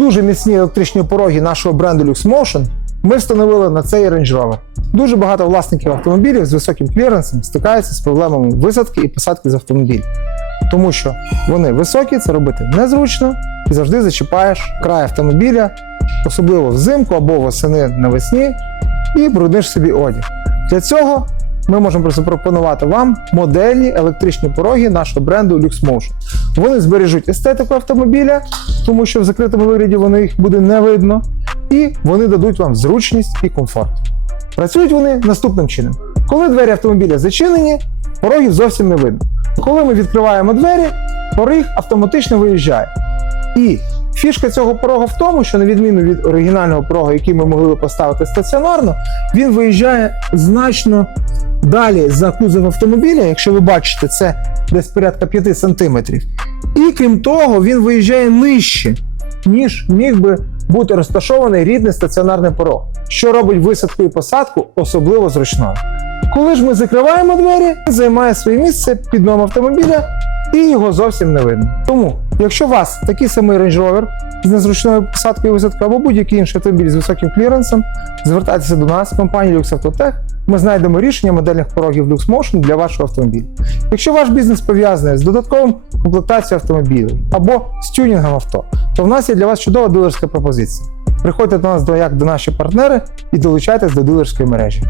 дуже міцні електричні пороги нашого бренду LuxMotion ми встановили на цей Range Rover. Дуже багато власників автомобілів з високим кліренсом стикаються з проблемами висадки і посадки з автомобіля. Тому що вони високі, це робити незручно і завжди зачіпаєш край автомобіля, особливо взимку або восени навесні, і брудниш собі одяг. Для цього ми можемо запропонувати вам модельні електричні пороги нашого бренду LuxMotion. Вони збережуть естетику автомобіля, тому що в закритому вигляді вони їх буде не видно, і вони дадуть вам зручність і комфорт. Працюють вони наступним чином: коли двері автомобіля зачинені, порогів зовсім не видно. Коли ми відкриваємо двері, поріг автоматично виїжджає. І фішка цього порога в тому, що на відміну від оригінального порога, який ми могли поставити стаціонарно, він виїжджає значно далі за кузов автомобіля. Якщо ви бачите, це десь порядка 5 см. І крім того, він виїжджає нижче, ніж міг би бути розташований рідний стаціонарний порог, що робить висадку і посадку особливо зручною. Коли ж ми закриваємо двері, займає своє місце під дном автомобіля і його зовсім не видно. Тому, якщо у вас такий самий Range Rover з незручною посадкою і висадкою або будь-який інший автомобіль з високим кліренсом, звертайтеся до нас, компанії Autotech. Ми знайдемо рішення модельних порогів LuxMotion для вашого автомобіля. Якщо ваш бізнес пов'язаний з додатковим комплектацією автомобілів або з тюнінгом авто, то в нас є для вас чудова дилерська пропозиція. Приходьте до нас як до наші партнери і долучайтесь до дилерської мережі.